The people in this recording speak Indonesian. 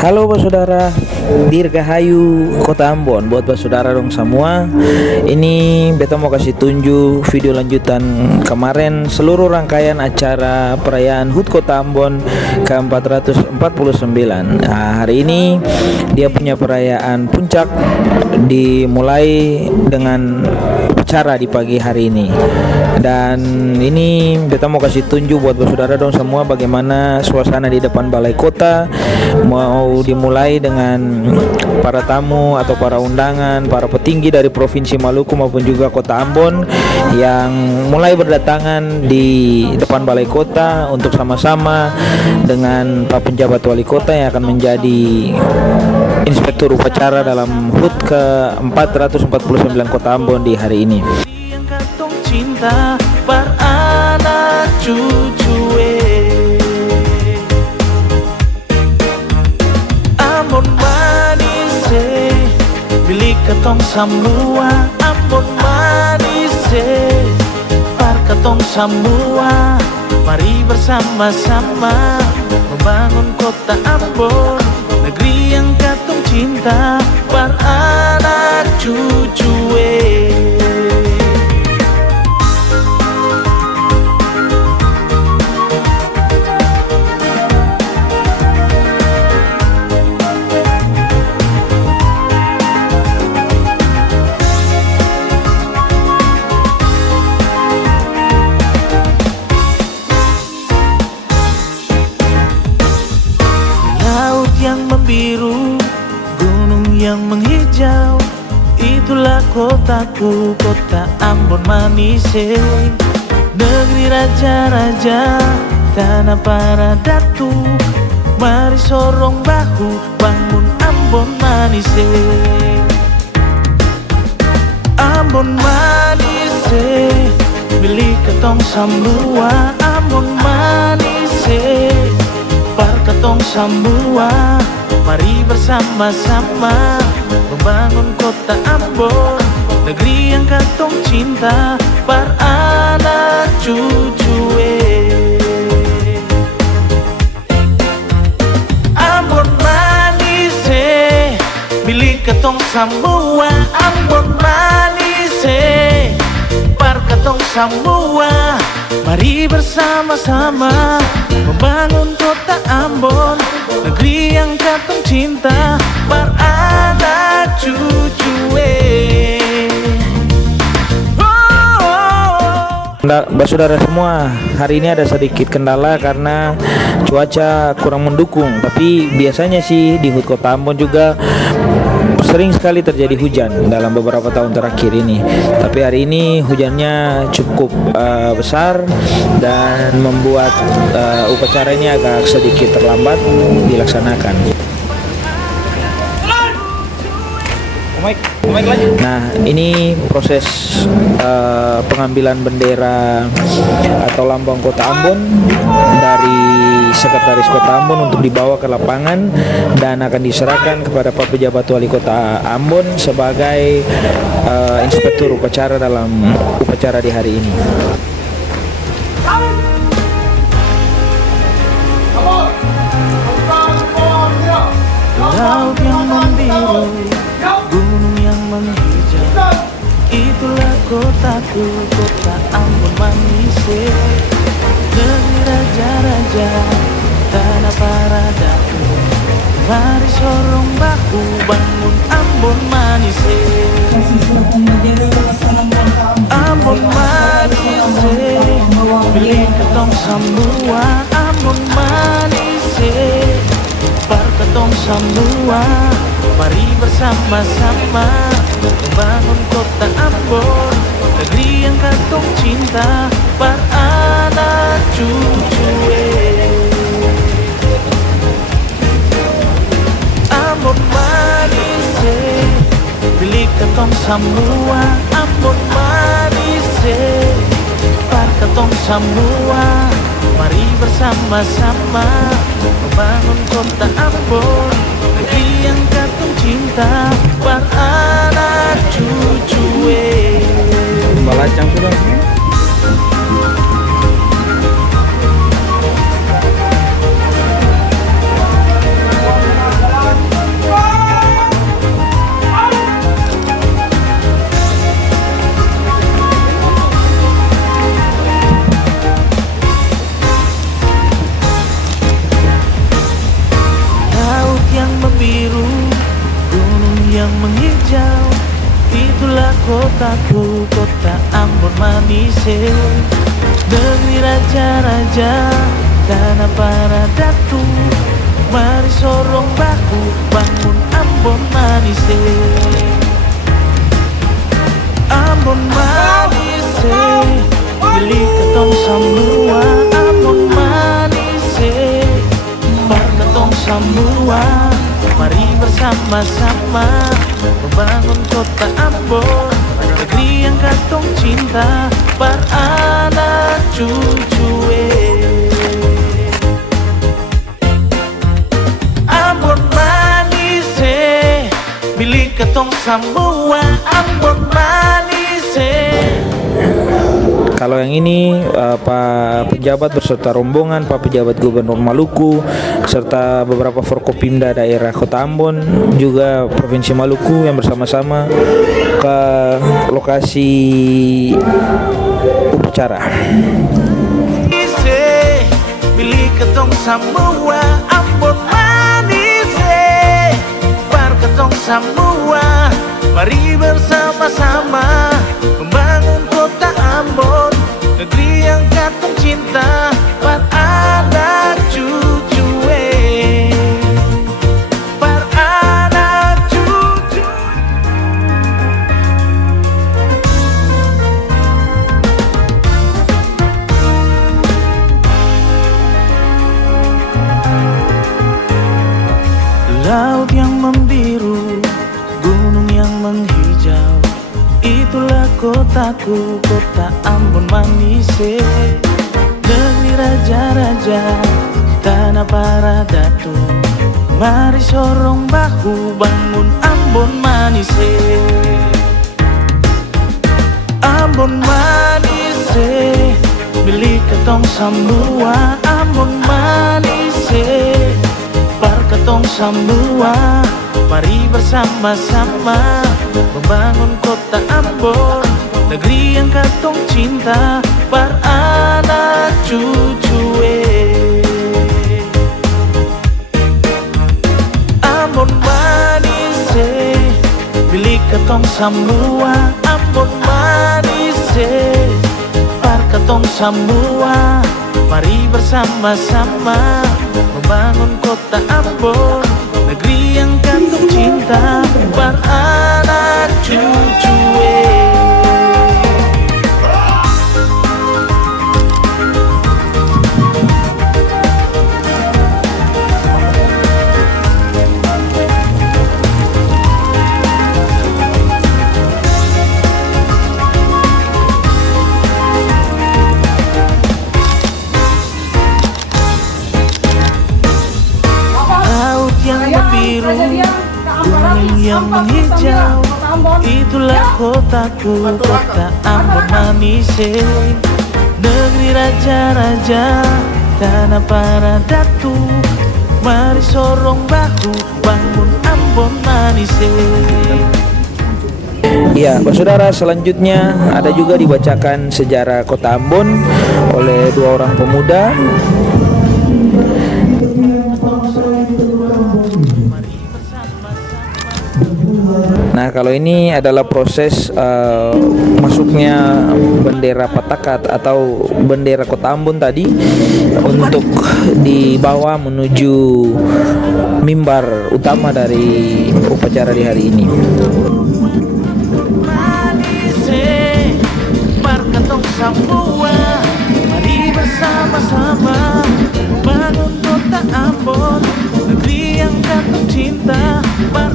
Halo saudara, Dirgahayu Kota Ambon. Buat saudara dong semua, ini beta mau kasih tunjuk video lanjutan kemarin seluruh rangkaian acara perayaan HUT Kota Ambon ke-449. Nah, hari ini dia punya perayaan puncak dimulai dengan acara di pagi hari ini. Dan ini beta mau kasih tunjuk buat saudara dong semua bagaimana suasana di depan balai kota. Mau dimulai dengan para tamu atau para undangan, para petinggi dari Provinsi Maluku maupun juga Kota Ambon yang mulai berdatangan di depan balai kota untuk sama-sama dengan Pak Penjabat Wali Kota yang akan menjadi inspektur upacara dalam HUT ke-449 Kota Ambon di hari ini. Cinta beranak cucu Ambon manis milik ketong semua. Ambon manis par ketong semua. Mari bersama-sama membangun kota Ambon, negeri yang ketong cinta beranak cucu biru, gunung yang menghijau, itulah kotaku, kota Ambon manis, negeri raja-raja, tanah para datu. Mari sorong bahu, bangun Ambon manis. Ambon manis, milik ketong semua. Ambon manis, par ketong semua. Mari bersama-sama membangun kota Ambon, negeri yang katong cinta beranak cucu Ambon manis milik katong semua. Ambon manis par katong semua. Mari bersama-sama membangun kota Ambon, negeri yang katong cinta beranak cucu Saudara semua, hari ini ada sedikit kendala karena cuaca kurang mendukung. Tapi biasanya sih di HUT Kota Ambon juga sering sekali terjadi hujan dalam beberapa tahun terakhir ini. Tapi hari ini hujannya cukup besar dan membuat upacara ini agak sedikit terlambat dilaksanakan. Nah, ini proses pengambilan bendera atau lambang Kota Ambon dari Sekretaris Kota Ambon untuk dibawa ke lapangan dan akan diserahkan kepada Pak Pejabat Wali Kota Ambon sebagai inspektur upacara dalam upacara di hari ini. Laut yang membiru, gunung yang menghijau, itulah kotaku, kota Ambon manis, negeri raja-raja, tanah para datu. Mari sorong bahu, bangun Ambon manis. Ambon manis milik ketong semua. Ambon manis par ketong semua. Mari bersama-sama membangun kota Ambon, negeri yang katong cinta beranak cucu Ambon manis milik ketong semua. Ambon manis par ketong semua. Mari bersama-sama membangun kota Ambon, negeri yang katong cinta beranak cucu Balacang sudah. yang menghijau, itulah kotaku, kota Ambon manis. Negeri raja-raja, tanah para datu, mari sorong bahu, bangun Ambon manis. Ambon manis, beli ketong semua. Ambon manis, par ketong semua. Mari bersama-sama membangun kota Ambon, negeri yang katong cinta, par anak cucu. Ambon manis, milik katong semua. Ambon manis. Kalau yang ini Pak pejabat beserta rombongan Pak pejabat Gubernur Maluku serta beberapa Forkopimda daerah Kota Ambon juga Provinsi Maluku yang bersama-sama ke lokasi upacara. Milik ketong semua. Ambon manis, par ketong semua. Mari bersama-sama membangun kota Ambon, negeri yang katong cinta, par anak cucu. Par anak cucu. Laut yang membiru, gunung yang menghijau, itulah kotaku, kota Ambon manis. Negeri raja-raja, tanah para datu, mari sorong bahu, bangun Ambon manis. Ambon manis, milik ketong semua. Ambon manis, par ketong semua. Mari bersama-sama membangun kota Ambon, negeri yang katong cinta, par anak cucu. Ambon manis, milik katong semua. Ambon manis, par katong semua. Mari bersama-sama membangun kota Ambon, negeri yang katong cinta, par anak cucu. Laut yang membiru, gunung yang menghijau, itulah kotaku, kota Ambon manis. Negeri raja-raja, tanah para datu, mari sorong bahu, bangun Ambon manis. Ya, saudara, selanjutnya ada juga dibacakan sejarah Kota Ambon oleh dua orang pemuda. Nah, kalau ini adalah proses masuknya bendera Patakat atau bendera Kota Ambon tadi untuk dibawa menuju mimbar utama dari upacara di hari ini. Semua, mari bersama-sama bangun kota Ambon, negeri yang katong cinta, par